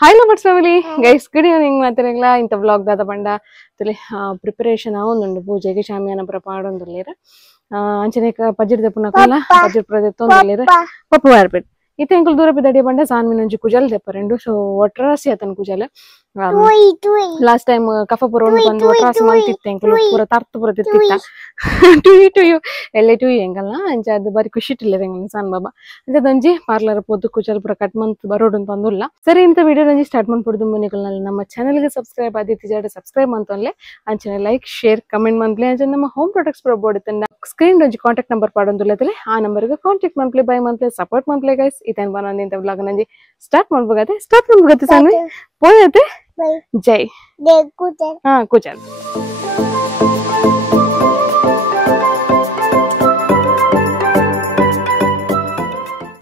Hi lovers family, guys, good evening. ಮಾತಿರಲ್ಲ ಇಂತ vlog ದಾದ ಬಂಡ ತಲೆ ಪ್ರಿಪರೇಷನ್ ಆವೊಂದುಂಡು ಪೂಜೆಗೆ ಶಾಮಿಯಾನ ಪ್ರಪಾಡ ಒಂದುಲ್ಲೇರ ಅಂಚನೆಕ ಪಜ್ಜಿರ್ ದೆಪ್ಪುನ ಕುಲ್ಲ ಪಜ್ಜಿರ್ ಪ್ರದೆತ್ತ ಒಂದುಲ್ಲೇರ ಪಪ್ಪು ವಾರ್ಪೆಟ್ ಇತ್ತೆ ಎಂಕಲ್ ದೂರ ಬಿದ್ದಡಿ ಬಂಡ ಸಾನ್ಮಿನ ಒಂಜಿ ಕುಜಲ್ ದೆಪ್ಪರೆಂಡು ಸೊ ಒಟ್ರಾಸಿ ಆತನ ಕುಜಲ್ ಲಾಸ್ಟ್ ಟೈಮ್ ಕಫಪುರ ಒಂದು ಬಂದು ಒಟ್ರಾಸಿ ಮಲ್ತಿತ್ತೆ ಎಂಕಲ್ ಪೂರ ತರ್ತು ಪೂರ ತಿರ್ತಿತ್ತ ಟು ಎಲ್ಲೆ ಟು ಎಂಕಲ್ನ ಅಂಚ ಅದು ಬಾರಿ ಖುಷಿ ಇಟ್ಟಿಲ್ಲ ಎಂಕಲ್ ಸಾನ್ ಬಾಬಾ ಅಂಚದೊಂಜಿ ಪಾರ್ಲರ್ ಪೋದು ಕುಜಲ್ ಪೂರ ಕಟ್ ಮಂತ್ ಬರೋಡು ಬಂದುಲ್ಲ ಸರಿ ಇಂತ ವಿಡಿಯೋ ಒಂಜಿ ಸ್ಟಾರ್ಟ್ ಮಾಡ್ಬಿಡುದು ಮುನಿಕಲ್ನಲ್ಲಿ ನಮ್ಮ ಚಾನೆಲ್ಗೆ ಸಬ್ಸ್ಕ್ರೈಬ್ ಆದಿತ್ತಿ ಜಾಡ ಸಬ್ಸ್ಕ್ರೈಬ್ ಮಂತೊನ್ಲೆ ಅಂಚನೆ ಲೈಕ್ ಶೇರ್ ಕಮೆಂಟ್ ಮಂತ್ಲೆ ಅಂಚನೆ ನಮ್ಮ ಹೋಮ್ ಪ್ರಾಡಕ್ಟ್ಸ್ ಪೂರ ಬೋಡುತ್ತಂಡ ಸ್ಕ್ರೀನ್ ಒಂಜಿ ಕಾಂಟ್ಯಾಕ್ಟ್ ನಂಬರ್ ಪಾಡೊಂದುಲ್ಲತಲೆ ಆ ನಂಬರ್ಗೆ ಕಾಂಟ್ಯಾಕ್ಟ್ ಮಂತ್ಲೆ ಬೈ ಮಂತ್ಲೆ ಸಪೋರ್ಟ್ ಮಂತ್ಲೆ ಗೈಸ್ ಇತನ್ ಬನಂದಿ ಇಂತ ವ್ಲಾಗ್ ನಂಜಿ ಸ್ಟಾರ್ಟ್ ಮಾಡ್ಬೋಗತ್ತೆ ಸಾನ್ವಿ ಪೋಯತೆ ಜೈ ಕುಚಲ್ ಕುಚಲ್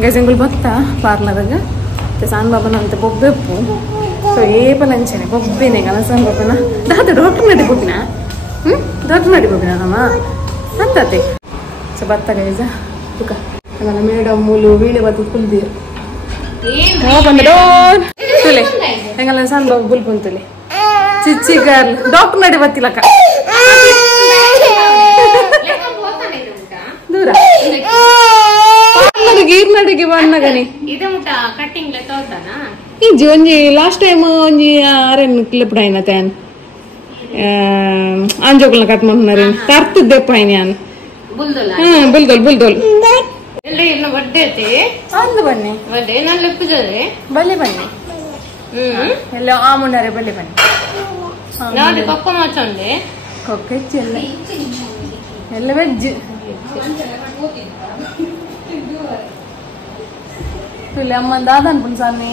ಗೈಸ್ ಎಂಕುಲು ಬತ್ತ ಪಾರ್ಲರ್ಗೆ ಸಾನ್ ಬಾಬನ ಅಂತ ಬೊಬ್ಬೆಪ್ಪು ಸೊ ಏಪಲಂಚನೆ ಬೊಬ್ಬೇನೆ ಗಲ ಸಾನ್ ಬಾಬನ ದಾದ ಡಾಕ್ಟರ್ ನಡಿ ಬೊಬ್ಬಿನ ಡಾಕ್ಟರ್ ನಡಿ ಬೊಬ್ಬಿನ ನಮ್ಮ ಅಂತತೆ ಸೊ ಬತ್ತ ಗೈಸ ತುಕ ನನ್ನ ಮೇಡಮ್ ಮೂಲು ವೀಳೆ ಬತ್ತು ಕುಲ್ದಿರು ಓಪನ್ ದ ಡೋರ್ ತುಲೆ ಎಂಗಲ ಸಾನ್ ಬಾಬು ಬುಲ್ ಕುಂತುಲೆ ಚಿಚ್ಚಿ ಗರ್ಲ್ ಡಾಕ್ಟರ್ ನಡಿ ಬತ್ತಿಲಕ ದೂರ ಗೀರ್ ನಡಿಗೆ ಬಣ್ಣಗನಿ ಇಜ್ಜಿ ಒಂಜಿ ಲಾಸ್ಟ್ ಟೈಮ್ ಒಂಜಿ ಆರೆನ್ ಕ್ಲಿಪ್ ಡೈನ ತೇನ್ ಅಂಜೋಕಲ್ನ ಕಟ್ ಮಾಡ್ನರೇನ್ ತರ್ತುದ್ದೆ ಪಾಯ್ನಿ ನಾನು ಬುಲ್ದೋಲ್ ಅಂದು ಬನ್ನಿ ಬಲ್ಲೆ ಬನ್ನಿ ಎಲ್ಲ ಆಮುಂಡರೆ ಬಲ್ಲೆ ಬನ್ನಿ ಕೊಕ್ಕೆ ಎಲ್ಲ ವೆಜ್ ಇಲ್ಲಿ ಅಮ್ಮನ ದಾದ ಅನ್ಪುನು ಸಾನಿ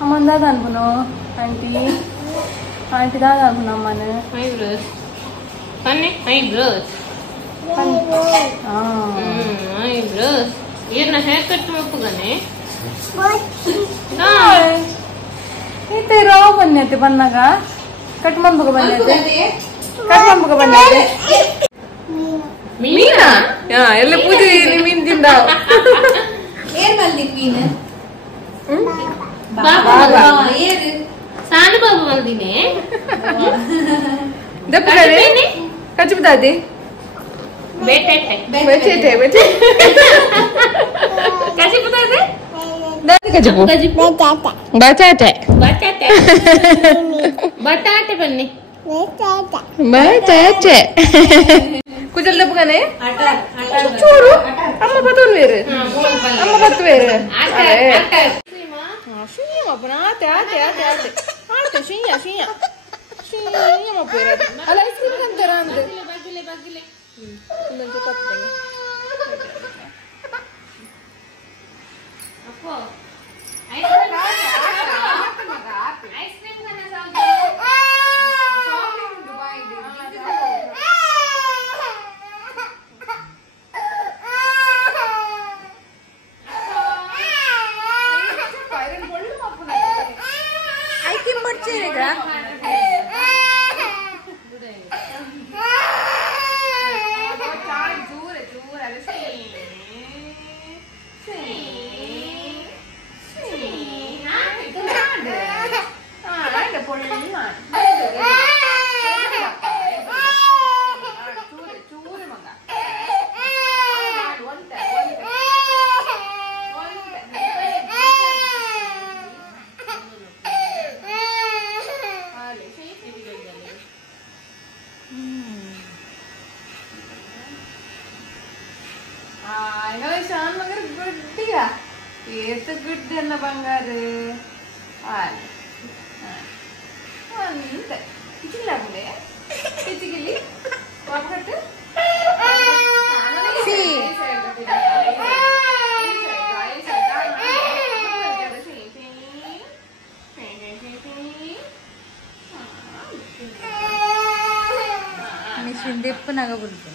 ಅಮ್ಮನ ದಾದ ಅನ್ಪುನು ಆಂಟಿ ದಾದ ಅನ್ಪುನು ಅಮ್ಮನ ಈತೆ ರಾವ್ ಬನ್ನಿ ಬನ್ನಾಗ ಕಟ್ ಮಾಡ್ಬೇಕು ಬನ್ನಿ ಮೀನಾ ಎಲ್ಲ ಪೂಜೆ ಮೀನ್ ತಿಂದ ಸಾನುಬಾಬು ಬಂದಿನಿ ಕಚ್ಚಿಬಿದ್ದಾದಿ ಬಟಾಟೆ ಬನ್ನಿ ಕುಜಲ್ ದಪ್ಪಗಾನೆ ಚೂರು ಅಮ್ಮ ಬತ್ತೋನ್ ಬೇರೆ ಅಮ್ಮ ಬತ್ತು ಬೇರೆ ಅಲ್ಲ ಐಸ್ ಕ್ರೀಮ್ ಅಂತಾರ ಅಂದ್ರೆ ಗುಡ್ ಅನ್ನ ಬಂಗಾರ ಕಿಚಿಲ್ಲಾಗುದೆ ಕಿಚಿಗಿಲಿ ಒಕ್ಕಟ್ಟು ಮಿಷಿನ್ ದೆಪ್ಪನಾಗ ಬರ್ತದೆ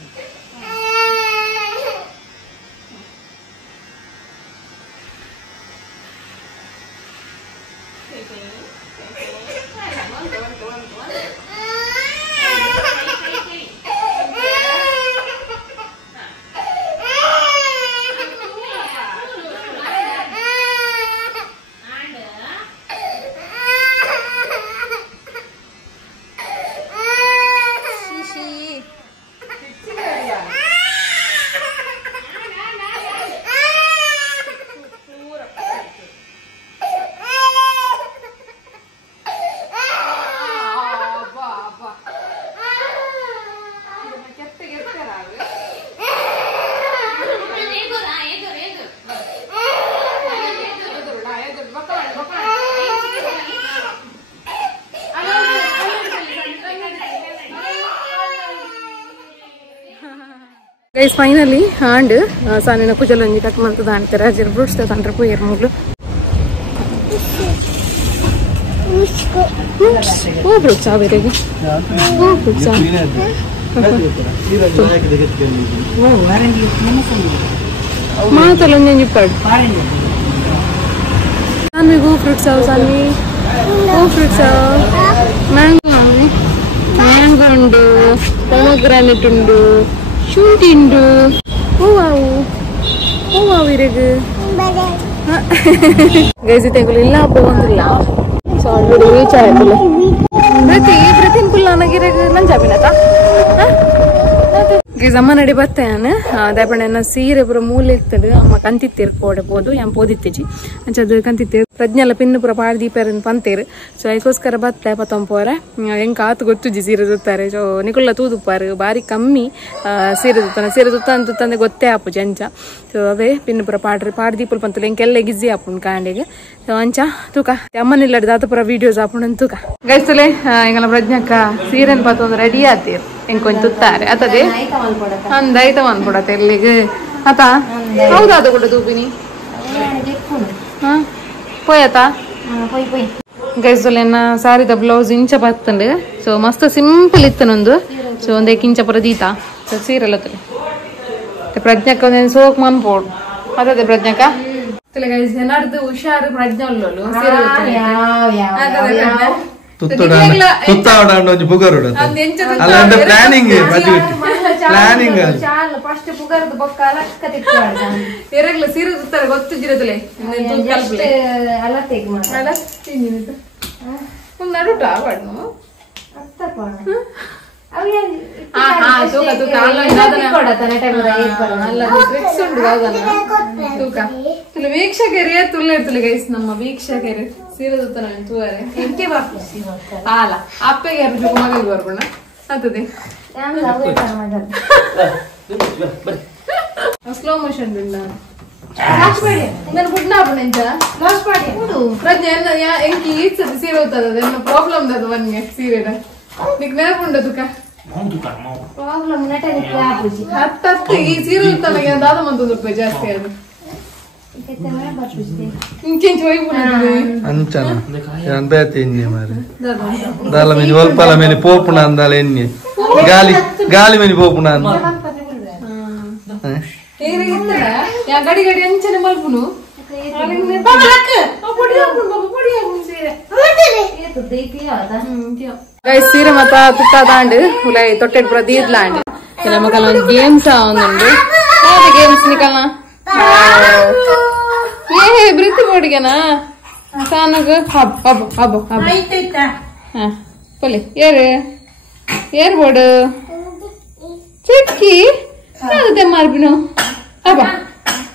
ಗೈಸ್ ಫೈನಲಿ ಹಾಂಡ್ ಸಾನಿನ ಕುಜಲೊಂಜಿ ಕಟ್ ಮಾಡ್ತದ ಅಂತಾರೆ ಅಜರ್ ಫ್ರೂಟ್ಸ್ ತಂಡ್ರೆ ಪೋಯರ್ ಮೂಗ್ಲು ಓ ಫ್ರೂಟ್ಸ್ ಬೇರೆಗೆ ಓ ಫ್ರೂಟ್ಸ್ ಮಾತಲ್ಲೊಂಜಿ ಪಡ್ ಸಾನ್ವಿಗೂ ಫ್ರೂಟ್ಸ್ ಸಾನ್ವಿ ಓ ಫ್ರೂಟ್ಸ್ ಮ್ಯಾಂಗೋ ಉಂಡು ಪೊಮಗ್ರಾನೆಟ್ ಉಂಡು ಶುಂಠಿ ಉಂಡು ಹೂವಾವು ಇರಗು ಗೈಸಿ ತೆಗುಲು ಇಲ್ಲ ಪೋಂದಿಲ್ಲ ಸೊ ಆಲ್ರೆಡಿ ರೀಚ್ ಆಯ್ತಲ್ಲ ಪ್ರತಿನ್ ಕುಲ್ಲ ನನಗಿರಗು ನನ್ ಜಾಬಿನತ ಗೈಸ್ ಅಮ್ಮ ನಡಿ ಬತ್ತೇನೆ ದಯಪಣ್ಣ ಸೀರೆ ಪೂರ ಮೂಲೆ ಇರ್ತದೆ ಅಮ್ಮ ಕಂತಿತ್ತೇರು ಕೊಡಬಹುದು ಯಾನ್ ಪೋದಿತ್ತೇಜಿ ಅಂಚದು ಕಂತಿತ್ತೇರು ಪ್ರಜ್ಞೆಲ್ಲ ಪಿನ್ನು ಪೂರ ಪಾಡಿ ದೀಪೇರನ್ ಪಂತೇರು ಸೊ ಅದಕ್ಕೋಸ್ಕರ ಬತ್ತೆ ಪತ್ತಂಪೋರೆ ಹೆಂಗ್ ಕಾತು ಗೊತ್ತುಜಿ ಸೀರೆ ತುತ್ತಾರೆ ಸೊ ನಿಕುಲ್ಲ ತೂದುಪ್ಪಾರು ಬಾರಿ ಕಮ್ಮಿ ಸೀರೆ ತುತ್ತ ಅಂತಂದ್ರೆ ಗೊತ್ತೇ ಆಪು ಜಂಚ ಸೊ ಅವೇ ಪಿನ್ನು ಪೂರ ಪಾಡಿ ದೀಪಲ್ ಪಂತಲ್ಲ ಹೆಂಗೆಲ್ಲ ಗಿಜ್ಜಿ ಆಪುಂಡು ಕಾಂಡಿಗೆ ಸೊ ಅಂಚ ತೂಕ ಅಮ್ಮನಿಲ್ಲ ದಾತ ಪೂರ ವಿಡಿಯೋಸ್ ಆಪುಂಡು ತೂಕ ಗೈಸ್ತಲೆ ಹಿಂಗಲ್ಲ ಪ್ರಜ್ಞಕ್ಕ ಸೀರೆನ್ ಪತ್ತೊಂದು ರೆಡಿ ಆತೀರು ಹೆಂಗ್ ಕೊಂಚ ತುತ್ತಾರೆ ಅತದೆ ಅಂದೈತ ಅನ್ಕೊಡತ್ತೆ ಎಲ್ಲಿಗೆ ಆತ ಹೌದಾ ಅದು ಕೂಡ ತೂಪಿನಿ ಪೋಯತ ಗೈಸಲೇನ ಸಾರಿದ ಬ್ಲೌಸ್ ಇಂಚ ಬತ್ತಂಡು ಸೊ ಮಸ್ತ್ ಸಿಂಪಲ್ ಇತ್ತನೊಂದು ಸೊ ಒಂದೇ ಕಿಂಚ ಪ್ರದೀತ ಸೊ ಸೀರೆಲ್ಲ ತಲೆ ಪ್ರಜ್ಞಕ್ಕ ಒಂದೇನು ಸೋಕ್ ಮನ್ಪೋಡು ಅದೇ ಪ್ರಜ್ಞಕ್ಕ ಗೈಸ್ ಏನಾಡ್ದು ಹುಷಾರು ಪ್ರಜ್ಞೆ ಉಳ್ಳೋಳು ಸೀರೆ ತುತ್ತಾರೆ ಗೊತ್ತು ಜಿರದಲೆ ನಡುಟ ಬಣ್ಣು ವೀಕ್ಷಕರೇ ತುಳ್ಳಿರ್ತಲೆ ಗೈಸ್ ನಮ್ಮ ವೀಕ್ಷಕರೇ ಸೀರೆ ತುತ್ತಾನ ತೂವರೆ ಅಲ್ಲ ಅಪ್ಪಗೆ ಮಗಲ್ ಬರ್ಬೋಣ ಆಗ್ತದೆ ಸ್ಲೋ ಮೋಷನ್ ಬಿಡ್ ನಾನು ಬುಡ್ನ ಪ್ರಜ್ಞೆ ಎಂಕಿ ಈಸತಿ ಸೀರೆ ಹೋಗ್ತದ ಪ್ರಾಬ್ಲಮ್ ಅದು ಬನ್ನಿ ಸೀರೆದ ನಿಕ್ ನೆನಪುಂಡದುಕ ಹತ್ತು ಈ ಸೀರೆ ತನಗೆ ದಾದ ಮಂದು ರೂಪಾಯಿ ಜಾಸ್ತಿ ಅದು పోపున అందాలి ఎన్ని గాలి గాలి మీద పోపున గడి గడి అంచನೆ మల్పును ಸೀರೆ ಮತ್ತ ತುತ್ತಾದಾಂಡ್ ಉಲೈ ತೊಟ್ಟೆಡ್ ಪುರ ದೀದ್ಲಾಂಡ್ ಇಲ್ಲ ಮಕಲ್ ಒಂದು ಗೇಮ್ಸ್ ಆವೊಂದುಂಡು ಯಾವ್ದು ಗೇಮ್ಸ್ ನಿಕಲ್ನ ಏ ಬೃತ್ತಿ ಬೋಡಿಗೆನಾ ಸಾನಗ ಹಬ್ ಹಬ್ ಹಬ್ ಹಬ್ ಹಾ ಪೊಲಿ ಏರ್ ಬೋರ್ಡ್ ಚಿಕ್ಕಿ ಯಾವ್ದೆ ಮಾರ್ಬಿನು ಹಬ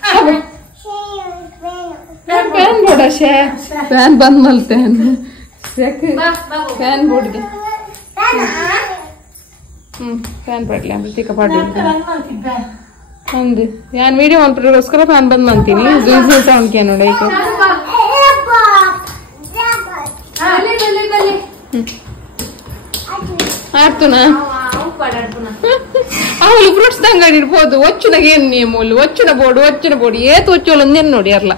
ಹಬ ಫ್ಯಾನ್ ಬೋರ್ಡ್ ಅಶೆ ಫ್ಯಾನ್ ಬಂದ್ ಮಲ್ತೇನೆ ಫ್ಯಾನ್ ಬೋರ್ಡ್ಗೆ ಫ್ಯಾನ್ ಪಡ್ಲಿ ಪ್ರತೀಕ ಪಾಡ್ಲಿ ಒಂದು ನಾನು ವಿಡಿಯೋ ಮಾಡ್ಬಿಟ್ರೋಸ್ಕರ ಫ್ಯಾನ್ ಬಂದ್ ಮಾಡ್ತೀನಿ ಸೌಂಡ್ಕೆ ನೋಡಿ ಈಗ ಆಡ್ತುನಾ ಅವಳು ಫ್ರೂಟ್ಸ್ ಅಂಗಡಿ ಇರ್ಬೋದು ಒಚ್ಚುನಾಗ ಏನ್ ನಿಯಮೂಲು ಒಚ್ಚುನ ಬೋರ್ಡು ಏತು ಒಚ್ಚೋಲು ನೆನ್ ನೋಡಿ ಅರ್ಲ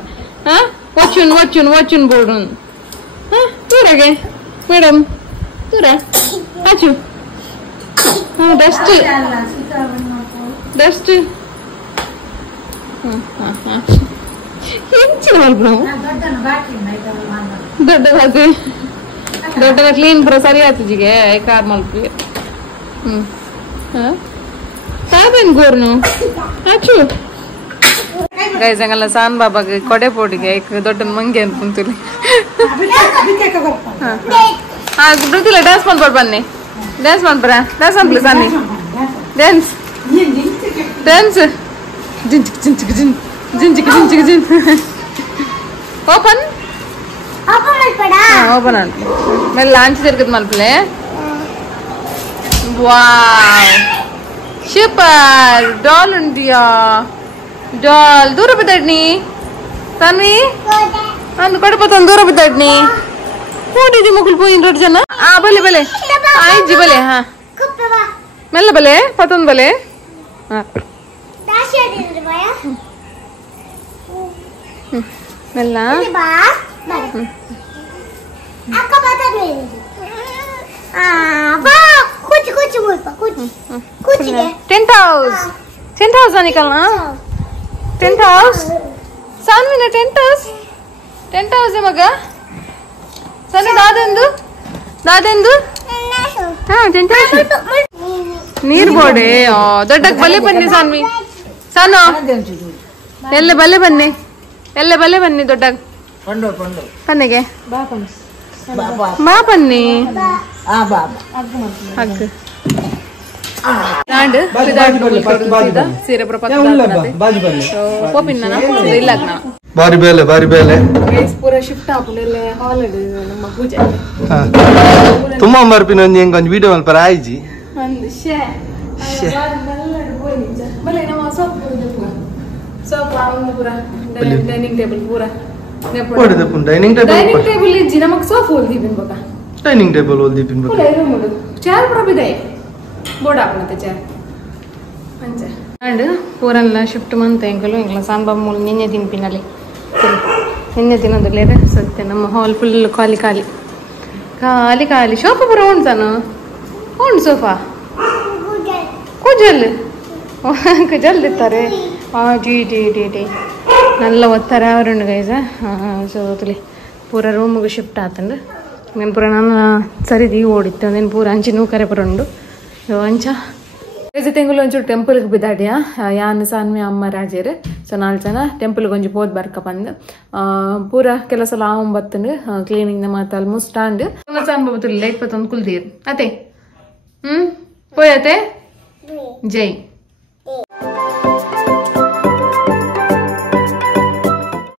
ಹಾ ಒಚ್ಚುನ್ ಬೋರ್ಡು ದೂರಗೆ ಮೇಡಮ್ ದೂರ ಆಚು ಡಸ್ಟ್ ಹೆಂಚಿನ ಮಾಡ್ಬಿಡು ದೊಡ್ಡ ಕ್ಲೀನ್ ಬರೋ ಸರಿ ಆತಜಿಗೆ ಕಾರ್ ಮಲ್ಪಿ ಸಾಬೇನ್ ಗೋರ್ನು ಆಚು ಗೈಸ್ ಹಂಗಲ್ಲ ಸಾನ್ ಬಾಬಾಗೆ ಕೊಡೆ ಪೋಡಿಗೆ ದೊಡ್ಡ ಮಂಗೆ ಅಂತ ಕುಂತಿಲ್ಲ ಬೃತಿಲ್ಲ ಡ್ಯಾನ್ಸ್ ಮಾಡ್ಬಾರ್ದು ಬನ್ನಿ ಡ್ಯಾನ್ಸ್ ಮಾಡ್ಬಾರ ಡ್ಯಾನ್ಸ್ ಮಾಡ್ಲಿ ಸಾನಿ ಡ್ಯಾನ್ಸ್ ಓಪನ್ ಓಪನ್ ಅಂಟ್ಲಿ ಮೇಲೆ ಲಾಂಚ್ ತಿರ್ಗದ್ ಮಲ್ಪಲೆ ವಾವ್ ಸೂಪರ್ ಡಾಲ್ ಉಂಟಿಯಾ ಡಾಲ್ ದೂರ ಬಿದ್ದಡ್ನಿ ತನ್ವಿ ಅಂದು ಕೊಡಪತ್ತೊಂದು ದೂರ ಬಿದ್ದಡ್ನಿ ಹೋಡಿಜಿ ಮುಗುಲ್ ಪೋಯಿನ್ ದೊಡ್ಡ ಜನ ಬಲೆ ಆಯ್ಜಿ ಬಲೆ ಹಾ ಮೆಲ್ಲ ಬಲೆ ಪತ್ತೊಂದು ಬಲೆ ಮೆಲ್ಲ टेंट हाउस निकलना टेंट हाउस सानवी टेंट हाउस है मग सनु दादेंदु हाँ टेंट हाउस ನೀರ್ ಬೋಡೆ ದೊಡ್ಡಕ್ಕೆ ಬಲ್ಲೆ ಬನ್ನಿ ಸಾನ್ವಿ ಸಾನು ಎಲ್ಲ ಬಲ್ಲೆ ಬನ್ನಿ ದೊಡ್ಡಕ್ಕೆ ಕಣ್ಣಿಗೆ ಬಾ ಬನ್ನಿ ಹಗ್ಗ ಬಾರಿ ಬೇಲೆ ಪೂರ ಶಿಫ್ಟ್ ಆಪುಲೆಲ್ಲ ಹಾಲಿಡೇ ನಮ್ಮ ಪೂಜೆ ತುಂಬಾ ಮರ್ಪಿನ ಒಂದು ವಿಡಿಯೋ ಮಲ್ಪ ಆಯ್ಜಿ ಡೈನಿಂಗ್ ಟೇಬಲ್ ಪೂರ ಡೈನಿಂಗ್ ಟೇಬಲ್ ಇಜ್ಜಿ ನಮಗ್ ಸೋಫಾ ಹೊಲ್ದಿದ್ದೀನಿ ಬಕ ಡೈನಿಂಗ್ ಟೇಬಲ್ ಹೊಲ್ದಿದ್ದೀನಿ ಬಕ ಚೇರ್ ಪೂರ ಬಿದೆ ಬೋರ್ಡ್ ಹಾಕುತ್ತೆ ಚೇರ್ ಅಂಚೆ ಅಂಡ್ ಪೂರೆಲ್ಲ ಶಿಫ್ಟ್ ಮಂತ್ ಎಂಕಲು ಇಂಗ್ಲ ಸಾಂಬಾ ಮೂಲ ನಿನ್ನೆ ತಿನ್ಪಿನಲ್ಲಿ ನಿನ್ನೆ ತಿನ್ನೋದಿಲ್ಲ ಸತ್ಯ ನಮ್ಮ ಹಾಲ್ ಫುಲ್ ಖಾಲಿ ಸೋಫಾ ಪೂರ ಉಂಟಾನು ಉಂಟು ಸೋಫಾ ಕುಜಲ್ ಇರ್ತಾರೆ ಟಿ ನಲ್ಲ ಒತ್ತಾರೆ ಅವರುಂಡು ಗೈಸ ಸೊ ತುಲಿ ಪೂರ ರೂಮಿಗೆ ಶಿಫ್ಟ್ ಆತಂಡು నేను ಪೂರ ನಾನು ಸರಿದಿ ಓಡಿತ್ತು నేను ಪೂರ ಅಂಚಿ ನೂಕರೆ ಪೂರ ಉಂಡು ಸೊ ಅಂಚ ಪ್ರತಿ ತಿಂಗಳು ಒಂಚೂರು ಟೆಂಪಲ್ಗೆ ಬಿದ್ದಾಡಿಯ ಯಾನ್ ಸಾನ್ವಿ ಅಮ್ಮ ರಾಜೇರು ಸೊ 4 ಜನ ಟೆಂಪಲ್ಗೆ ಒಂಚು ಪೋದ್ ಬರ್ಕ ಬಂದು ಪೂರ ಕೆಲಸ ಲಾವಂ ಬತ್ತಂಡು ಕ್ಲೀನಿಂಗ್ ಮಾತು ಆಲ್ಮೋಸ್ಟ್ ಸ್ಟಾಂಡ್ ಸಾನ್ ಬಾಬತ್ತು ಲೈಟ್ ಪತ್ತೊಂದು ಕುಲ್ದೀರ್ ಅತೆ ಪೋಯತೆ ಜೈ